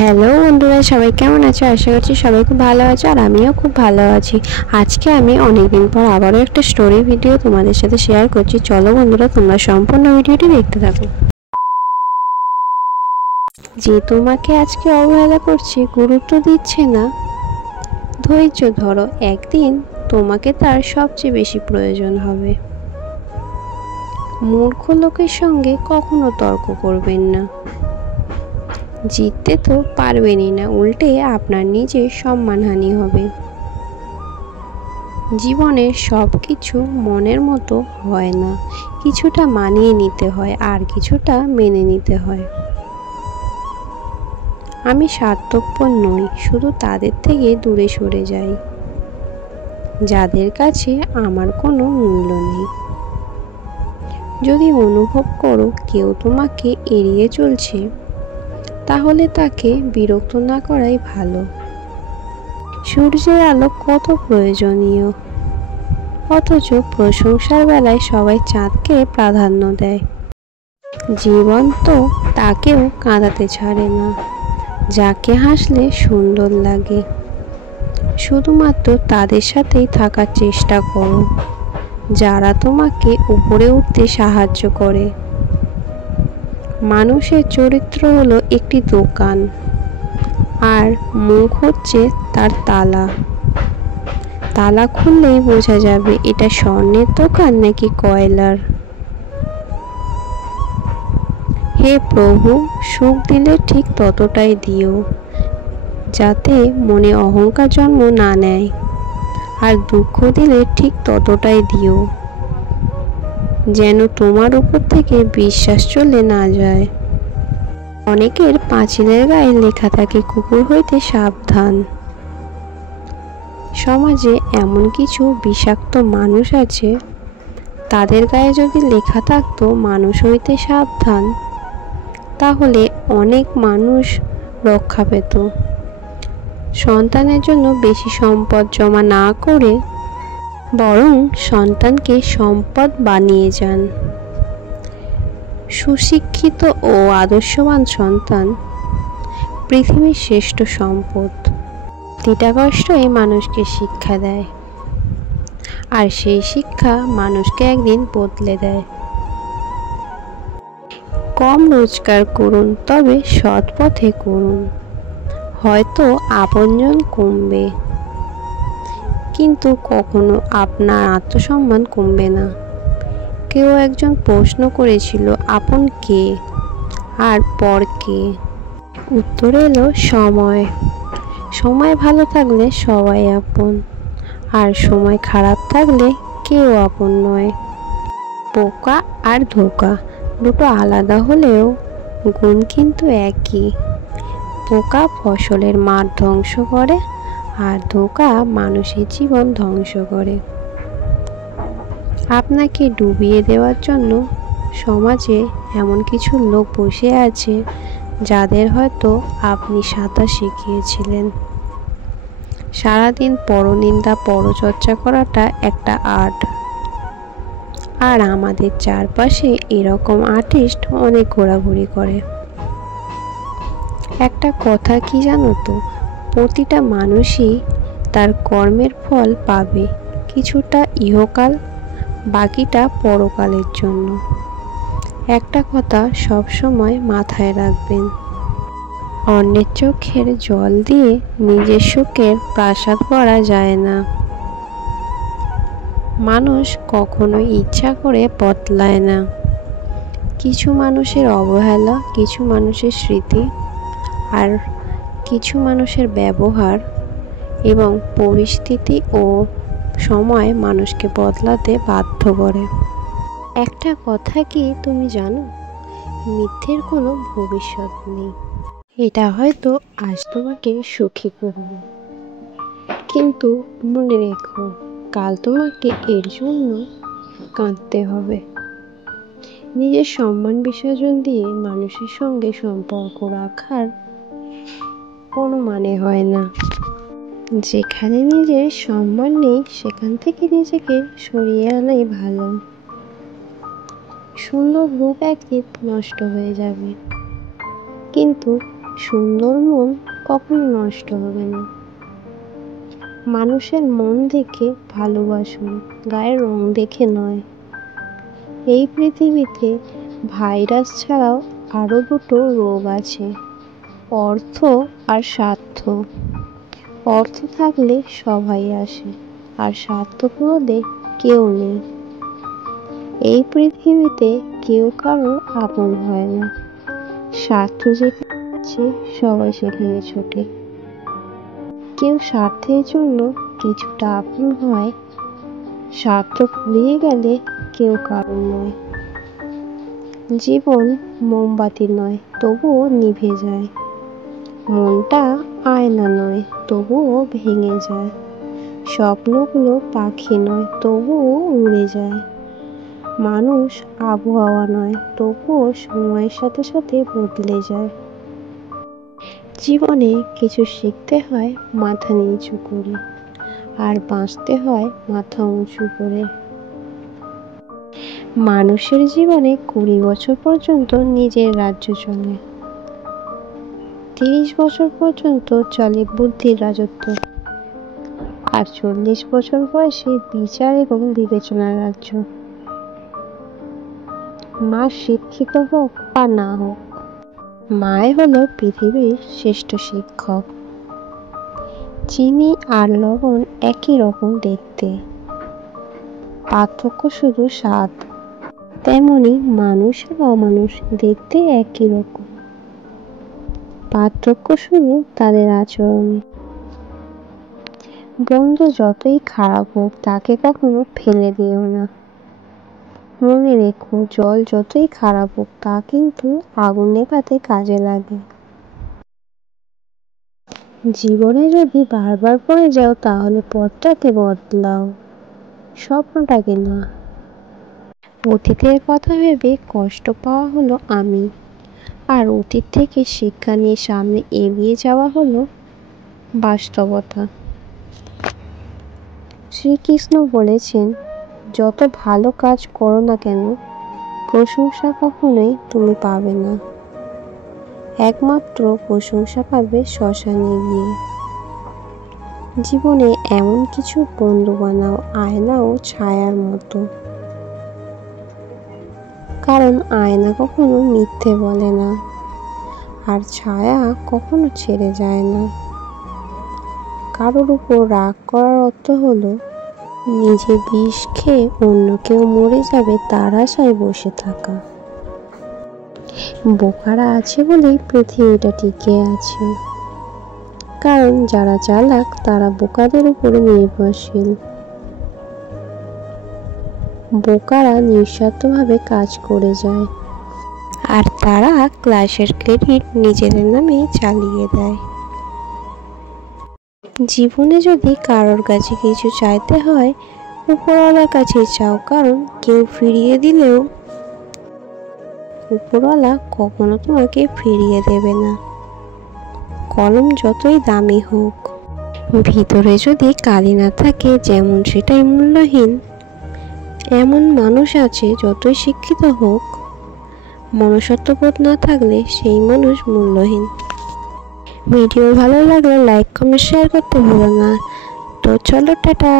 Hello বন্ধুরা, সবাই কেমন আছো? আশা করছি সবাই খুব ভালো আছো আর আমিও খুব ভালো আছি। আজকে আমি অনেকদিন পর আবারও একটা স্টোরি ভিডিও তোমাদের সাথে শেয়ার করছি। চলো বন্ধুরা, তোমরা সম্পূর্ণ ভিডিওটি দেখতে থাকো। যে তোমাকে আজকে অবহেলা করছে, গুরুত্ব দিচ্ছে না, ধৈর্য ধরো, একদিন তোমাকে তার সবচেয়ে বেশি প্রয়োজন হবে। মূর্খ লোকের সঙ্গে কখনো তর্ক করবেন না, জিততে তো পারবেনই না, উল্টে আপনার নিজের সম্মানহানি হবে। জীবনের সব কিছু মনের মতো হয় না, কিছুটা মানিয়ে নিতে হয় আর কিছুটা মেনে নিতে হয়। আমি স্বার্থপর নই, শুধু তাদের থেকে দূরে সরে যাই যাদের কাছে আমার কোনো মূল্য নেই। যদি অনুভব করো কেউ তোমাকে এড়িয়ে চলছে, তাহলে তাকে বিরক্ত না করাই ভালো। সূর্যের আলো কত প্রয়োজনীয়, অথচ প্রশংসার বেলায় সবাই চাঁদকে প্রাধান্য দেয়। জীবন তো তাকেও কাঁদাতে ছাড়ে না, যাকে হাসলে সুন্দর লাগে। শুধুমাত্র তাদের সাথেই থাকার চেষ্টা করো যারা তোমাকে উপরে উঠতে সাহায্য করে। মানুষের চরিত্র হলো একটি দোকান, আর মুখ হচ্ছে তার তালা। তালা খুললেই বোঝা যাবে এটা স্বর্ণের দোকান নাকি কয়লার। হে প্রভু, সুখ দিলে ঠিক ততটাই দিও যাতে মনে অহংকার জন্ম না নেয়, আর দুঃখ দিলে ঠিক ততটাই দিও যেন তোমার উপর থেকে বিশ্বাস চলে না যায়। অনেকের পাঁচিলের গায়ে লেখা থাকে কুকুর হইতে সাবধান। সমাজে এমন কিছু বিষাক্ত মানুষ আছে, তাদের গায়ে যদি লেখা থাকতো মানুষ হইতে সাবধান, তাহলে অনেক মানুষ রক্ষা পেত। সন্তানের জন্য বেশি সম্পদ জমা না করে বরং সন্তানকে সম্পদ বানিয়ে যান। সুশিক্ষিত ও আদর্শবান সন্তান পৃথিবীর শ্রেষ্ঠ সম্পদ। প্রতিটা কষ্টই মানুষকে শিক্ষা দেয়, আর সেই শিক্ষা মানুষকে একদিন বদলে দেয়। কম রোজগার করুন, তবে সৎ পথে করুন। হয়তো আপনজন কমবে, কিন্তু কখনো আপনার আত্মসম্মান কমবে না। কেউ একজন প্রশ্ন করেছিল, আপন কে আর পর কে? উত্তর এলো সময়। সময় ভালো থাকলে সবাই আপন, আর সময় খারাপ থাকলে কেউ আপন নয়। পোকা আর ধোঁকা দুটো আলাদা হলেও গুণ কিন্তু একই। পোকা ফসলের মাঠ ধ্বংস করে, আর ধোঁকা মানুষের জীবন ধ্বংস করে। আপনাকে ডুবিয়ে দেওয়ার জন্য সমাজে এমন কিছু লোক বসে আছে যাদের হয়তো আপনি সাঁতার শিখিয়েছিলেন। সারাদিন পরনিন্দা পরচর্চা করাটা একটা আর্ট, আর আমাদের চারপাশে এরকম আর্টিস্ট অনেক ঘোরাঘুরি করে। একটা কথা কি জানো তো, প্রতিটা মানুষই তার কর্মের ফল পাবে, কিছুটা ইহকাল, বাকিটা পরকালের জন্য। একটা কথা সবসময় মাথায় রাখবেন, অন্যের চোখের জল দিয়ে নিজের সুখের প্রাসাদ গড়া যায় না। মানুষ কখনো ইচ্ছা করে বদলায় না। কিছু মানুষের অবহেলা, কিছু মানুষের স্মৃতি, আর কিছু মানুষের ব্যবহার এবং পরিস্থিতি ও সময় মানুষকে বদলাতে বাধ্য করে। একটা কথা কি তুমি জানো, মিথ্যের কোনো ভবিষ্যৎ নেই। এটা হয়তো আজ তোমাকে সুখী করবে, কিন্তু মনে রেখো কাল তোমাকে এর জন্য কাঁদতে হবে। নিজের সম্মান বিসর্জন দিয়ে মানুষের সঙ্গে সম্পর্ক রাখার কোনো মানে হয় না। যেখানে নিজের সম্মান নেই সেখান থেকে নিজেকে সরিয়ে আনাই ভালো। সুন্দর রূপ একদিন নষ্ট হয়ে যাবে, কিন্তু সুন্দর মন কখনো নষ্ট হবে না। মানুষের মন দেখে ভালোবাসুন, গায়ের রং দেখে নয়। এই পৃথিবীতে ভাইরাস ছাড়াও আরো দুটো রোগ আছে, অর্থ আর স্বার্থ। অর্থ থাকলে সবাই আসে, আর স্বার্থ পুরোলে কেউ নেই। এই পৃথিবীতে কেউ কারো আপন হয় না। স্বার্থ যেখানে আছে সবাই সেখানে ছোটে। কেউ স্বার্থের জন্য কিছুটা আপন হয়, স্বার্থ ফুরিয়ে গেলে কেউ কারণ নয়। জীবন মোমবাতি নয়, তবুও নিভে যায়। মনটা আয়না নয়, তবুও ভেঙে যায়। স্বপ্নগুলো পাখি নয়, তবুও উড়ে যায়। মানুষ আবহাওয়া নয়, তবুও সময়ের সাথে সাথে বদলে যায়। জীবনে কিছু শিখতে হয় মাথা নিচু করে, আর বাঁচতে হয় মাথা উঁচু করে। মানুষের জীবনে 20 বছর পর্যন্ত নিজের রাজ্য চলে, 30 বছর পর্যন্ত চলে বুদ্ধির রাজত্ব, আর 40 বছর বয়সে বিচার এবং বিবেচনার রাজ্য। মা শিক্ষিত হোক বা না হোক, মাই হলো পৃথিবীর শ্রেষ্ঠ শিক্ষক। চিনি আর লবণ একই রকম দেখতে, পার্থক্য শুধু স্বাদ। তেমনি মানুষ আর অমানুষ দেখতে একই রকম, পার্থক্য শুধু তাদের আচরণে। বন্ধু যতই খারাপ হোক তাকে কখনো ফেলে দিও না। মনে রেখো, জল যতই খারাপ হোক তা কিন্তু আগুন নেভাতে কাজে লাগে। জীবনে যদি বারবার পড়ে যাও তাহলে পথটাকে বদলাও, স্বপ্নটাকে না। অতীতের কথা ভেবে কষ্ট পাওয়া হলো আমি, আর অতীত থেকে শিক্ষা নিয়ে সামনে এগিয়ে যাওয়া হলো বাস্তবতা। শ্রীকৃষ্ণ বলেছেন, যত ভালো কাজ করো না কেন প্রশংসা কখনোই তুমি পাবে না। একমাত্র প্রশংসা পাবে শ্মশানে গিয়ে। জীবনে এমন কিছু বন্ধু বানাও আয়না ও ছায়ার মতো, কারণ আয়না কখনো মিথ্যে বলে না, আর ছায়া কখনো ছেড়ে যায় না। কারোর উপর রাগ করার অর্থ হলো নিজে বিষ খেয়ে অন্য কেউ মরে যাবে তার আশায় বসে থাকা। বোকারা আছে বলেই পৃথিবীটা টিকে আছে, কারণ যারা চালাক তারা বোকাদের উপরে নির্ভরশীল। বোকারা নিঃস্বার্থভাবে কাজ করে যায়, আর তারা ক্লাসের ক্রেডিট নিজেদের নামে চালিয়ে দেয়। জীবনে যদি কারোর কাছে কিছু চাইতে হয় উপরওয়ালার কাছে চাও, কারণ কেউ ফিরিয়ে দিলেও উপরওয়ালা কখনো তোমাকে ফিরিয়ে দেবে না। কলম যতই দামি হোক, ভিতরে যদি কালি না থাকে যেমন সেটাই মূল্যহীন। এমন মানুষ আছে যতই শিক্ষিত হোক, মনুষ্যত্ববোধ না থাকলে সেই মানুষ মূল্যহীন। ভিডিও ভালো লাগলে লাইক কমেন্ট শেয়ার করতে ভুলো না। তো চলো, টাটা।